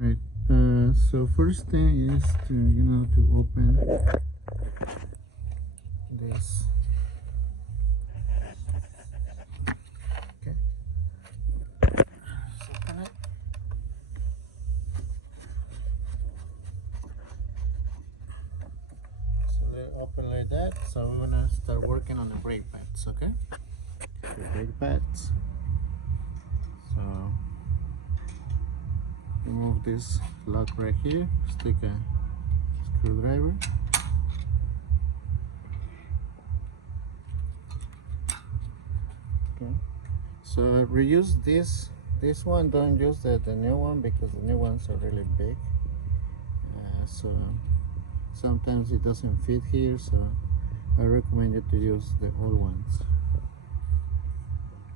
Right. So first thing is to open this. Okay. Just open it. So they open like that. So we're gonna start working on the brake pads. Okay. The brake pads. So remove this lock right here. Stick a screwdriver. Okay. So reuse this one. Don't use the new one because the new ones are really big. So sometimes it doesn't fit here. So I recommend you to use the old ones.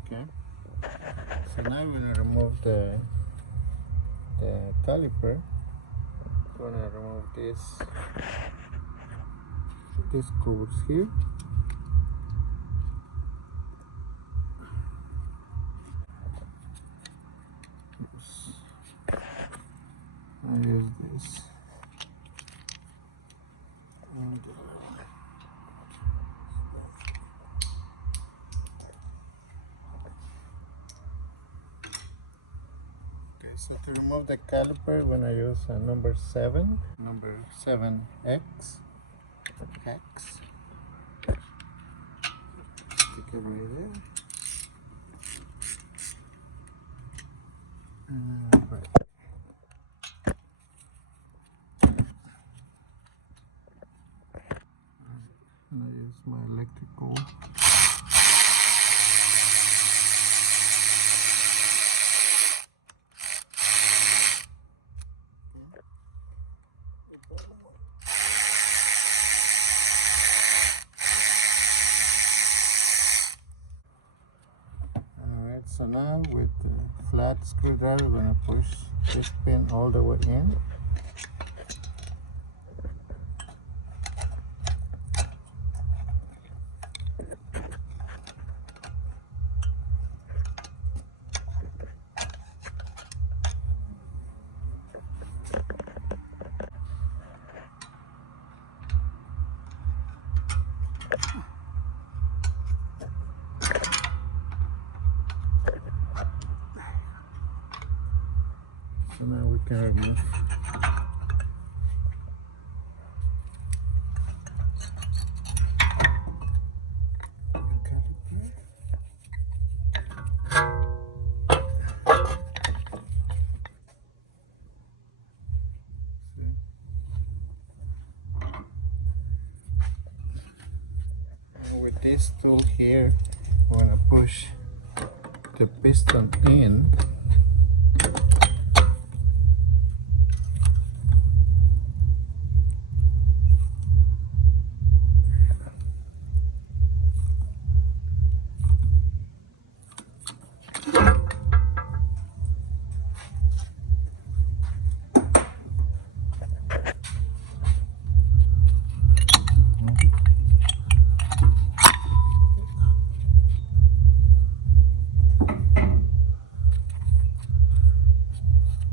Okay. So now we're gonna remove the caliper. We're gonna remove this covers here. I use this. So to remove the caliper, we're gonna use a number 7X. Stick it right there. Right. And I use my electrical. So now with the flat screwdriver, we're going to push this pin all the way in. So now we can remove. With this tool here, we're going to push the piston in.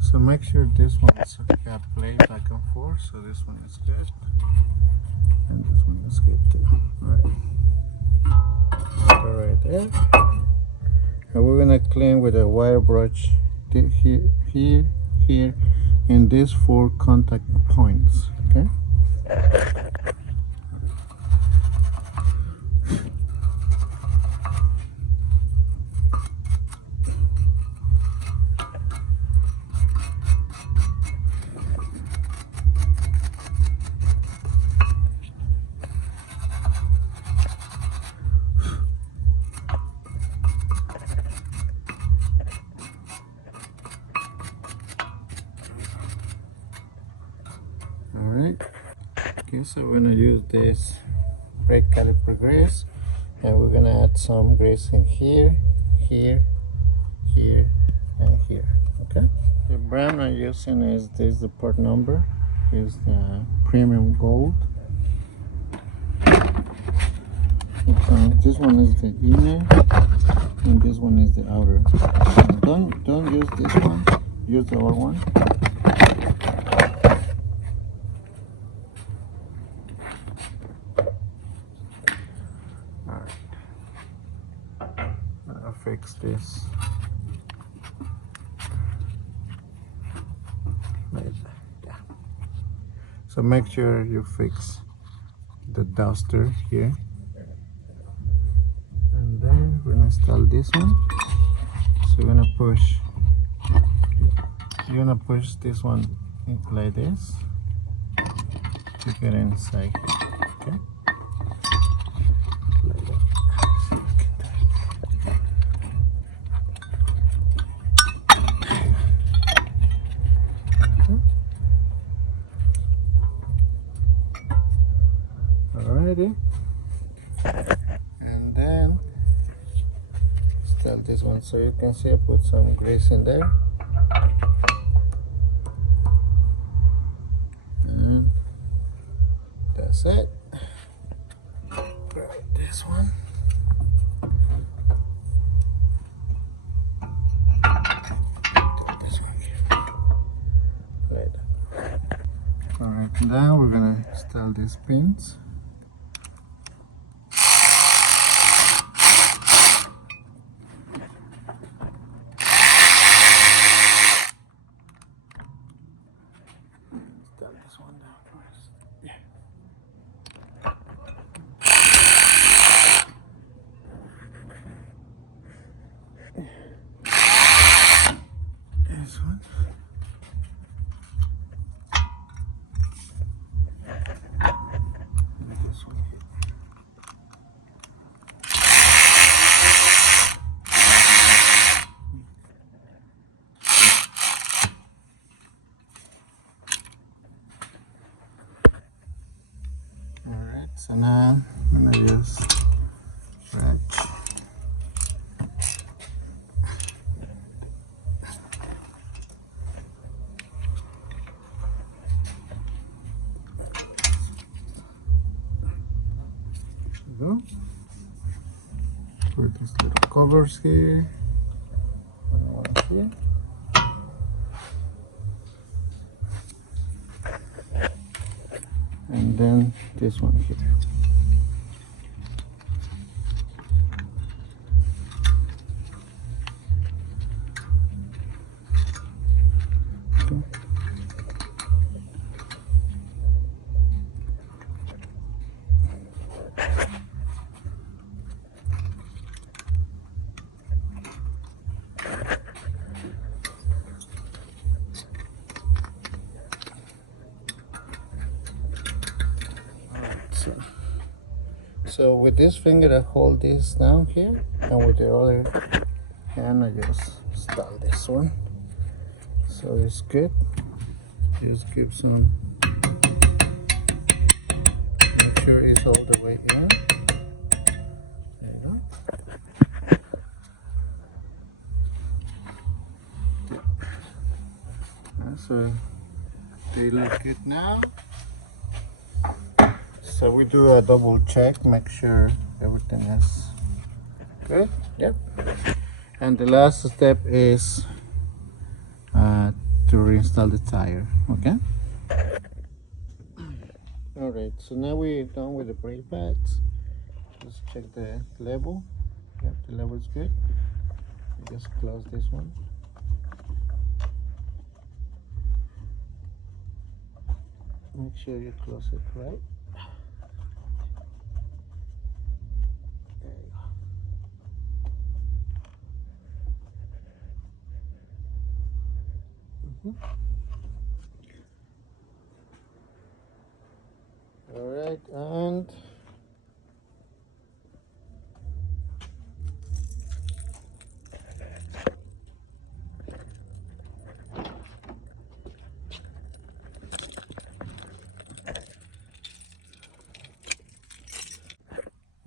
So make sure this one is got play back and forth, so this one is good, and this one is good too. All right there. And we're gonna clean with a wire brush here, in these 4 contact points. Okay. Alright, okay, so we're gonna use this brake caliper grease, and we're gonna add some grease in here, and here. Okay, the brand I'm using is this. The part number is the premium gold. This one is the inner, and this one is the outer. Don't use this one. Use the other one. this like that. Yeah. So make sure you fix the duster here, and then we're gonna install this one. So you're gonna push this one in like this to get inside. Okay. Like that. So you can do it. Alrighty. And then install this one. So you can see I put some grease in there. And that's it. Grab this one. This one here. Like that. Alright, now we're gonna install these pins. Install this one down first. Yeah. This one. And this one here. Alright, so now I'm gonna use wrench. Go. Put these little covers here. One here. And then this one here. Okay. So with this finger I hold this down here, and with the other hand I just install this one. So it's good. Just give some, make sure it's all the way in. There you go. So they look good now. So we do a double check, make sure everything is good. Yep. And the last step is to reinstall the tire. Okay. All right. So now we're done with the brake pads. Let's check the level. Yep, the level is good. Just close this one. Make sure you close it right. All right, and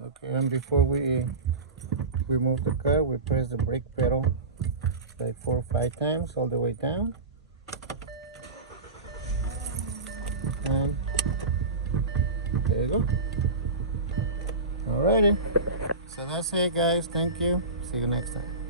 okay, and before we move the car, we press the brake pedal like 4 or 5 times all the way down. And there you go. Alrighty. So that's it, guys. Thank you. See you next time.